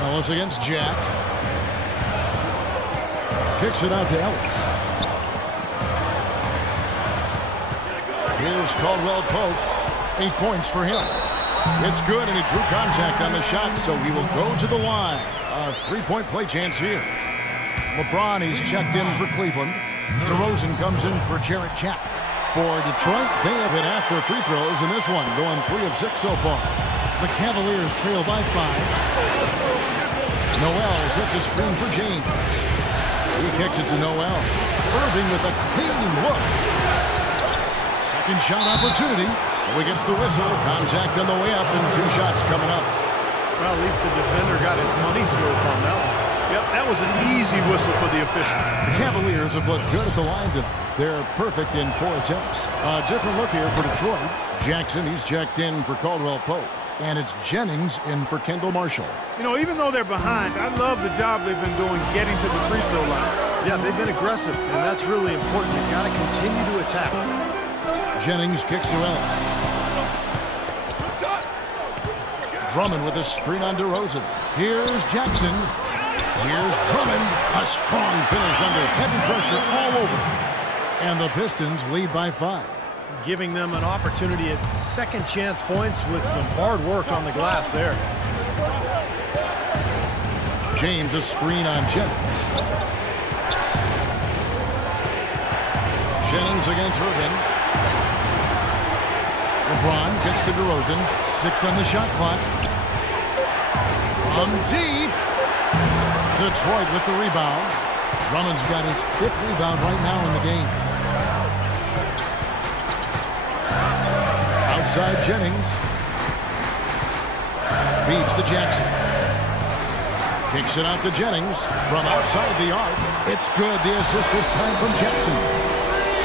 Ellis against Jack. Kicks it out to Ellis. Here's Caldwell Pope. 8 points for him. It's good, and he drew contact on the shot, so he will go to the line. A 3-point play chance here. LeBron, he's checked in for Cleveland. DeRozan comes in for Jarrett Jack. For Detroit, they have hit half their free throws in this one, going 3 of 6 so far. The Cavaliers trail by 5. Noel sets a screen for James. He kicks it to Noel. Irving with a clean look. Second shot opportunity. So he gets the whistle. Contact on the way up, and 2 shots coming up. Well, at least the defender got his money's worth on that one. Yep, that was an easy whistle for the official. The Cavaliers have looked good at the line tonight. They're perfect in 4 attempts. A different look here for Detroit. Jackson, he's checked in for Caldwell Pope. And it's Jennings in for Kendall Marshall. You know, even though they're behind, I love the job they've been doing getting to the free throw line. Yeah, they've been aggressive, and that's really important. You've got to continue to attack. Jennings kicks to Ellis. Drummond with a screen on DeRozan. Here's Jackson. Here's Drummond. A strong finish under heavy pressure all over. And the Pistons lead by 5. Giving them an opportunity at second chance points with some hard work on the glass there. James a screen on Jennings. Jennings against Irving. LeBron gets to DeRozan. 6 on the shot clock. From deep. Detroit with the rebound. Drummond's got his 5th rebound right now in the game. Outside Jennings. Feeds to Jackson. Kicks it out to Jennings. From outside the arc. It's good. The assist this time from Jackson.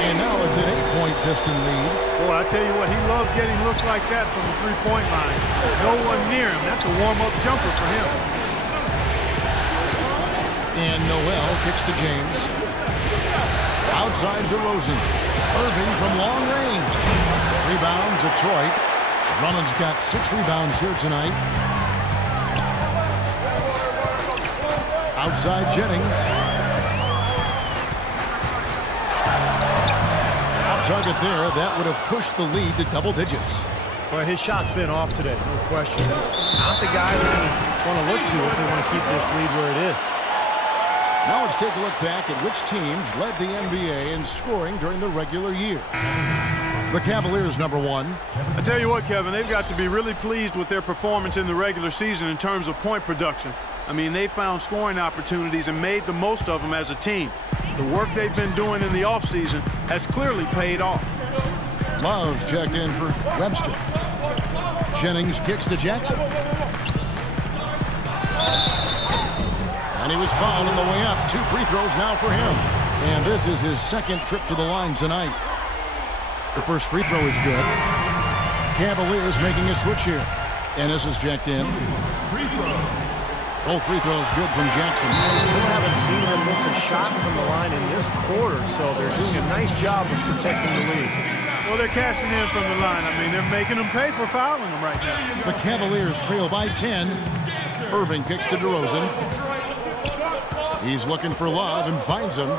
And now it's an 8-point Piston lead. Boy, I tell you what, he loves getting looks like that from the three-point line. No one near him. That's a warm-up jumper for him. And Noel kicks to James. Outside DeRozan. Irving from long range. Rebound, Detroit. Drummond's got 6 rebounds here tonight. Outside Jennings. Off target there. That would have pushed the lead to double digits. Well, his shot's been off today, no question. He's not the guy they're going to want to look to if they want to keep this lead where it is. Now let's take a look back at which teams led the NBA in scoring during the regular year. The Cavaliers, number 1. I tell you what, Kevin, they've got to be really pleased with their performance in the regular season in terms of point production. I mean, they found scoring opportunities and made the most of them as a team. The work they've been doing in the offseason has clearly paid off. Love checked in for Webster. Jennings kicks to Jackson. And he was fouled on the way up. 2 free throws now for him. And this is his 2nd trip to the line tonight. The first free throw is good. Cavaliers making a switch here. And this is checked in. Both free throws good from Jackson. We haven't seen them miss a shot from the line in this quarter, so they're doing a nice job of protecting the lead. Well, they're cashing in from the line. I mean, they're making them pay for fouling them right now. The Cavaliers trail by 10. Irving kicks to DeRozan. He's looking for Love and finds him.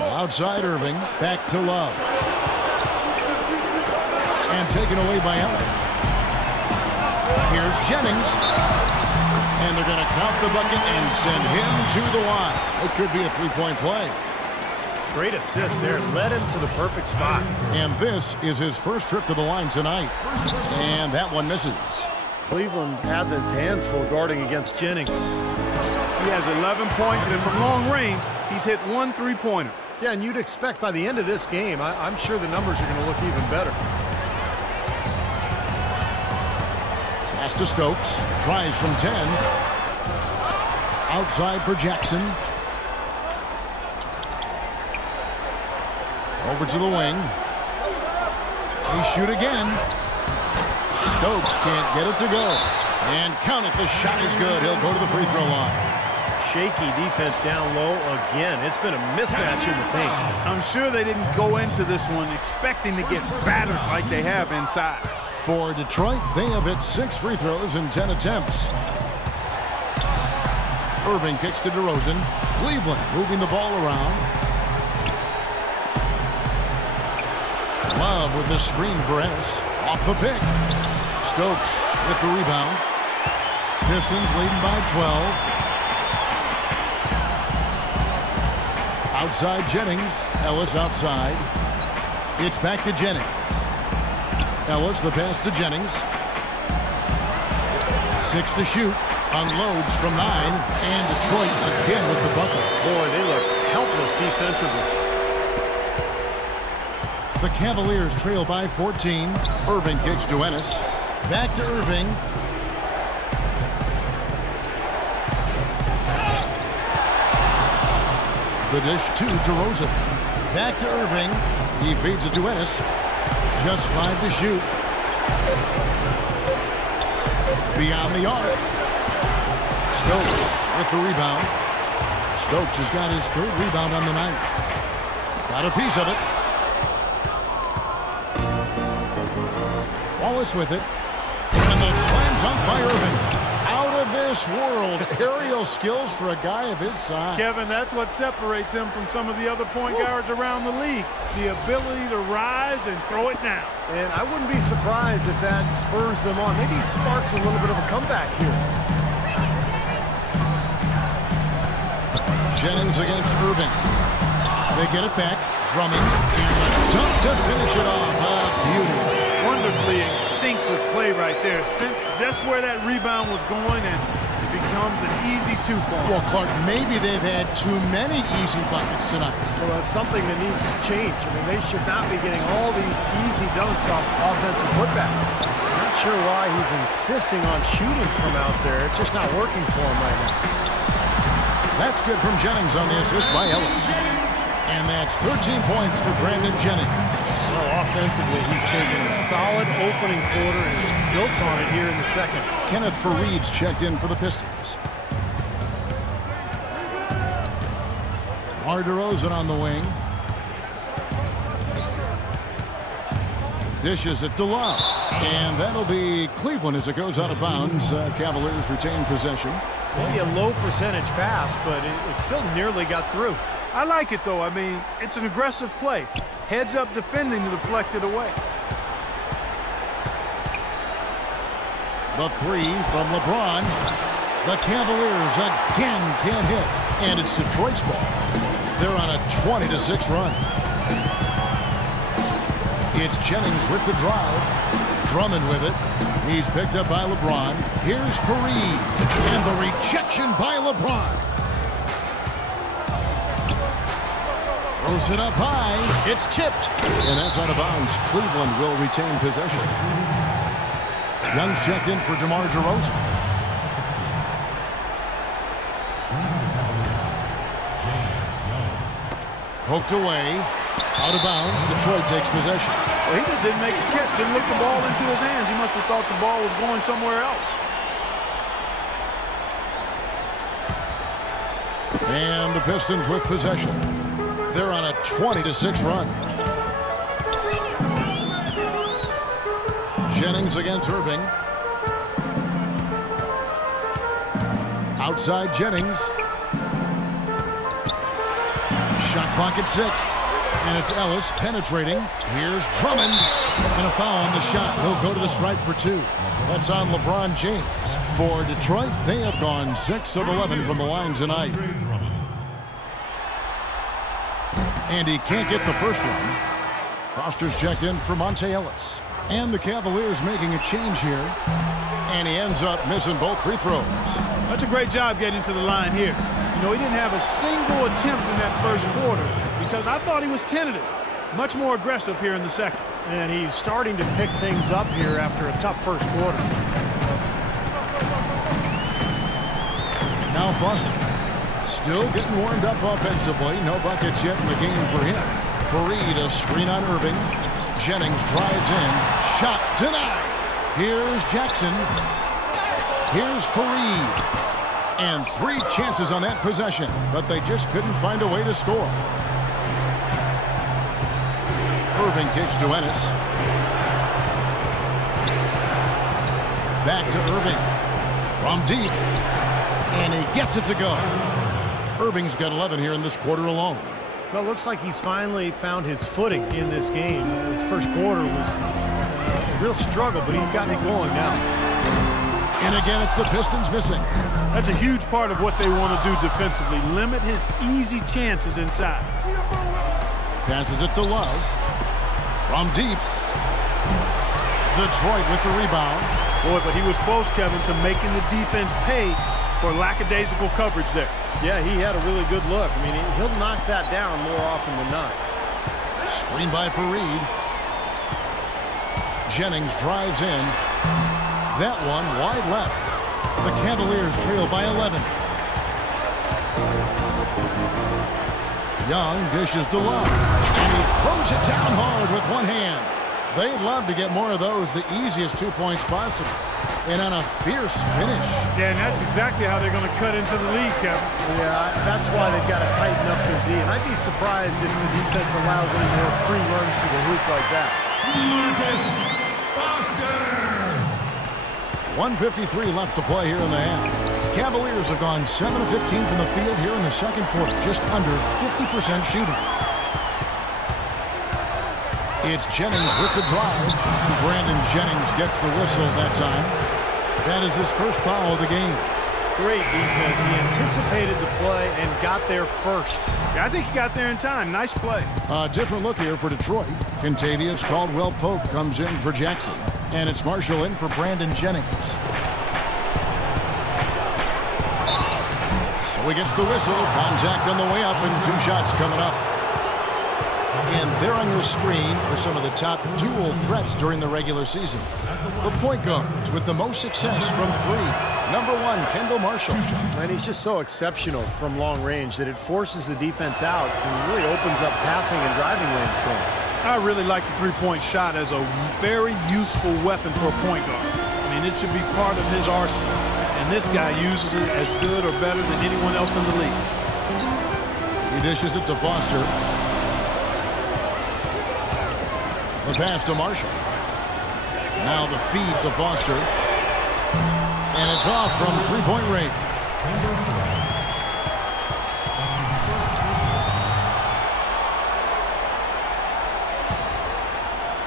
Outside Irving. Back to Love. And taken away by Ellis. Here's Jennings. And they're going to count the bucket and send him to the line. It could be a 3-point play. Great assist there. Led him to the perfect spot. And this is his first trip to the line tonight. And that one misses. Cleveland has its hands full guarding against Jennings. He has 11 points, and from long range, he's hit 1 3-pointer. Yeah, and you'd expect by the end of this game, I'm sure the numbers are going to look even better. Pass to Stokes. Tries from 10. Outside for Jackson. Over to the wing. They shoot again. Stokes can't get it to go. And count it. The shot is good. He'll go to the free throw line. Shaky defense down low again. It's been a mismatch in the paint. I'm sure they didn't go into this one expecting to get battered like they have inside. For Detroit, they have hit 6 free throws in 10 attempts. Irving kicks to DeRozan. Cleveland moving the ball around. Love with the screen for Ennis. Off the pick. Stokes with the rebound. Pistons leading by 12. Outside Jennings. Ellis outside. It's back to Jennings. Ellis, the pass to Jennings. 6 to shoot. Unloads from 9. And Detroit again with the bucket. Boy, they look helpless defensively. The Cavaliers trail by 14. Irving kicks to Ennis. Back to Irving. The dish to DeRozan. Back to Irving. He feeds it to Ennis. Just 5 to shoot. Beyond the arc. Stokes with the rebound. Stokes has got his 3rd rebound on the night. Got a piece of it. Wallace with it. And the slam dunk by Irving. Out of this world. Aerial skills for a guy of his size. Kevin, that's what separates him from some of the other point guards around the league. The ability to rise and throw it down. And I wouldn't be surprised if that spurs them on. Maybe sparks a little bit of a comeback here. Jennings against Irving. They get it back. Drummond. And the dunk to finish it off. Beauty. Wonderfully instinctive play right there. Sense just where that rebound was going, and it becomes an easy 2 for him. Well, Clark, maybe they've had too many easy buckets tonight. Well, it's something that needs to change. I mean, they should not be getting all these easy dunks off offensive putbacks. Not sure why he's insisting on shooting from out there. It's just not working for him right now. That's good from Jennings on the assist by Ellis. And that's 13 points for Brandon Jennings. Well, offensively, he's taken a solid opening quarter and just built on it here in the second. Kenneth Faried's checked in for the Pistons. DeRozan on the wing. Dishes it to Love. And that'll be Cleveland as it goes out of bounds. Cavaliers retain possession. Maybe a low percentage pass, but it still nearly got through. I like it, though. I mean, it's an aggressive play. Heads up defending to deflect it away. The 3 from LeBron. The Cavaliers again can't hit. And it's Detroit's ball. They're on a 20-6 run. It's Jennings with the drive. Drummond with it. He's picked up by LeBron. Here's Faried. And the rejection by LeBron. Throws it up high. It's tipped. And that's out of bounds. Cleveland will retain possession. Young's checked in for DeMar DeRozan. Poked away. Out of bounds. Detroit takes possession. Well, he just didn't make the catch. Didn't look the ball into his hands. He must have thought the ball was going somewhere else. And the Pistons with possession. They're on a 20-6 run. Jennings against Irving. Outside Jennings. Shot clock at 6. And it's Ellis penetrating. Here's Drummond. And a foul on the shot. He'll go to the stripe for 2. That's on LeBron James. For Detroit, they have gone 6 of 11 from the line tonight. And he can't get the first one. Foster's checked in for Monte Ellis. And the Cavaliers making a change here. And he ends up missing both free throws. That's a great job getting to the line here. You know, he didn't have a single attempt in that first quarter because I thought he was tentative. Much more aggressive here in the second. And he's starting to pick things up here after a tough first quarter. Now Foster. Still getting warmed up offensively. No buckets yet in the game for him. Faried, a screen on Irving. Jennings drives in. Shot denied. Here's Jackson. Here's Faried. And 3 chances on that possession, but they just couldn't find a way to score. Irving kicks to Ennis. Back to Irving. From deep. And he gets it to go. Irving's got 11 here in this quarter alone. Well, it looks like he's finally found his footing in this game. His first quarter was a real struggle, but he's gotten it going now. And again, it's the Pistons missing. That's a huge part of what they want to do defensively. Limit his easy chances inside. Passes it to Love. From deep. Detroit with the rebound. Boy, but he was close, Kevin, to making the defense pay for lackadaisical coverage there. Yeah, he had a really good look. I mean, he'll knock that down more often than not. Screen by Fareed. Jennings drives in. That one wide left. The Cavaliers trail by 11. Young dishes to Love. And he throws it down hard with one hand. They'd love to get more of those, the easiest 2 points possible. And on a fierce finish. Yeah, and that's exactly how they're going to cut into the lead, Kevin. Yeah, that's why they've got to tighten up their D. And I'd be surprised if the defense allows any more free runs to the hoop like that. 1:53 left to play here in the half. Cavaliers have gone 7 of 15 from the field here in the second quarter, just under 50% shooting. It's Jennings with the drive. And Brandon Jennings gets the whistle that time. That is his first foul of the game. Great defense. He anticipated the play and got there first. Yeah, I think he got there in time. Nice play. A different look here for Detroit. Kentavious Caldwell-Pope comes in for Jackson. And it's Marshall in for Brandon Jennings. So he gets the whistle. Contact on the way up and 2 shots coming up. And there on your screen are some of the top dual threats during the regular season. The point guards with the most success from 3. Number 1, Kendall Marshall. And he's just so exceptional from long range that it forces the defense out and really opens up passing and driving lanes for him. I really like the three-point shot as a very useful weapon for a point guard. I mean, it should be part of his arsenal. And this guy uses it as good or better than anyone else in the league. He dishes it to Foster. The pass to Marshall. Now the feed to Foster. And it's off from three-point range.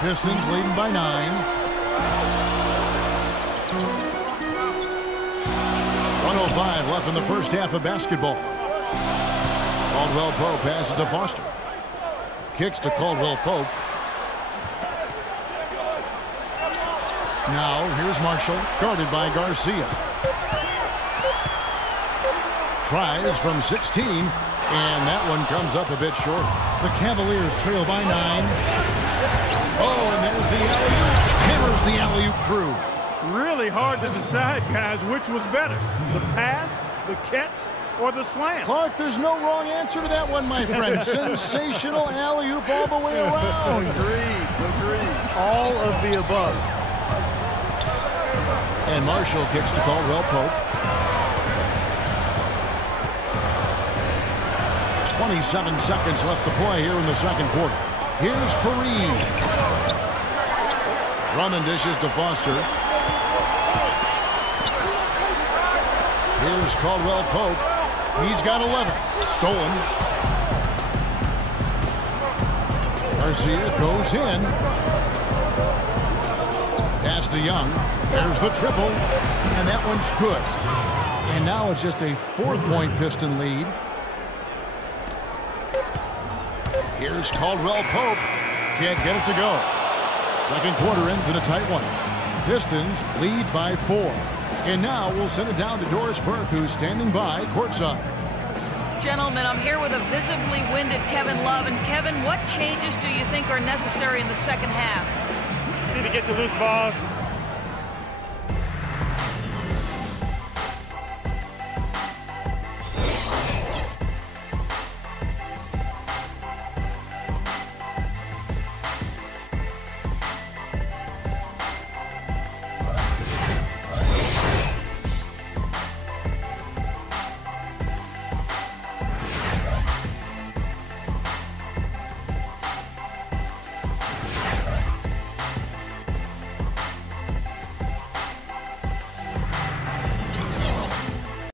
Pistons leading by 9. 1:05 left in the first half of basketball. Caldwell-Pope passes to Foster. Kicks to Caldwell-Pope. Now, here's Marshall, guarded by Garcia. Tries from 16, and that one comes up a bit short. The Cavaliers trail by 9. Oh, and there's the alley-oop. Hammers the alley-oop through. Really hard to decide, guys, which was better. The pass, the catch, or the slam. Clark, there's no wrong answer to that one, my friend. Sensational alley-oop all the way around. Agreed. All of the above. And Marshall kicks to Caldwell-Pope. 27 seconds left to play here in the second quarter. Here's Fareed. Drummond dishes to Foster. Here's Caldwell-Pope. He's got 11. Stolen. Garcia goes in. Pass to Young. There's the triple. And that one's good. And now it's just a 4-point Piston lead. Here's Caldwell-Pope. Can't get it to go. Second quarter ends in a tight one. Pistons lead by 4. And now we'll send it down to Doris Burke, who's standing by courtside. Gentlemen, I'm here with a visibly winded Kevin Love. And Kevin, what changes do you think are necessary in the second half? It's either get the loose balls,